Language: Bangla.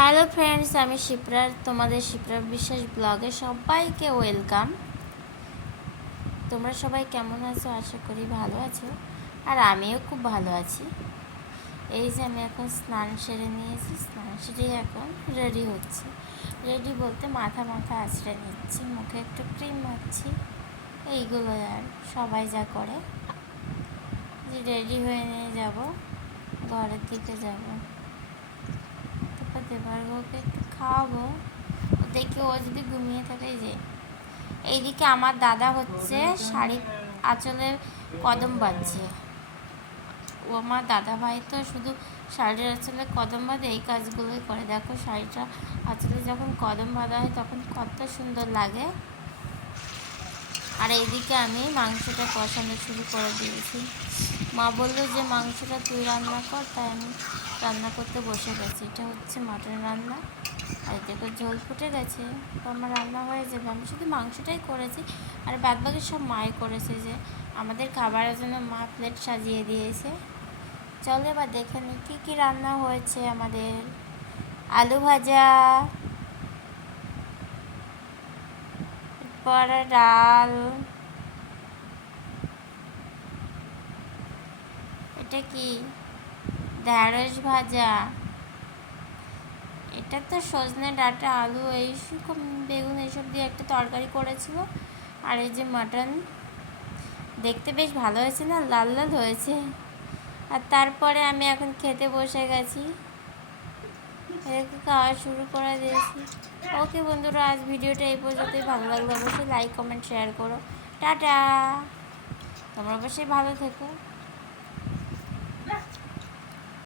হ্যালো ফ্রেন্ডস আমি শিপ্রার, তোমাদের শিপ্রার বিশ্বাস ব্লগে সবাইকে ওয়েলকাম তোমরা সবাই কেমন আছো? আশা করি ভালো আছো। আর আমিও খুব ভালো আছি। এই যে আমি এখন স্নান সেরে নিয়েছি, স্নান সেরে এখন রেডি হচ্ছি। রেডি বলতে মাথা মাথা আছড়ে নিচ্ছি, মুখে একটু ক্রিম মাখছি। এইগুলো আর সবাই যা করে। রেডি হয়ে নিয়ে যাব, ঘরের দিকে যাব। তারপর পারব একটু খাওয়াবো। দেখি ও যদি ঘুমিয়ে থাকে যে, এইদিকে আমার দাদা হচ্ছে শাড়ি আঁচলের কদম বাঁধছে। ও আমার দাদা ভাই তো শুধু শাড়ির আঁচলে কদম বাঁধে, এই কাজগুলোই করে। দেখো শাড়িটা আঁচলে যখন কদম বাঁধা হয় তখন কত সুন্দর লাগে। আর এইদিকে আমি মাংসটা কষানো শুরু করে দিয়েছি। মা বলল যে, মাংসটা তুই রান্না কর। তাই আমি রান্না করতে বসে গেছি। এটা হচ্ছে মাটন রান্না। আর দেখো, ঝোল ফুটে গেছে। তো আমার রান্না হয়ে যাবে। আমি শুধু মাংসটাই করেছি। আর বাদ বাকি সব মাই করেছে যে, আমাদের খাবারের জন্য মা প্লেট সাজিয়ে দিয়েছে। চলো এবার দেখে নিই কী কী রান্না হয়েছে আমাদের। আলু ভাজা এরপর ডাল। এটা কি? ঢ্যাঁড়স ভাজা। এটা তো সজনে ডাঁটা, আলু এইসব বেগুন এইসব দিয়ে একটা তরকারি করেছিল। আর এই যে মাটন, দেখতে বেশ ভালো হয়েছে না? লাল লাল হয়েছে। আর তারপরে আমি এখন খেতে বসে গেছি। এদেরকে খাওয়া শুরু করে দিয়েছি। ওকে বন্ধুরা, আজ ভিডিওটা এই পর্যন্তই। ভালো লাগল অবশ্যই লাইক কমেন্ট শেয়ার করো। টাটা! তোমরা অবশ্যই ভালো থেকো।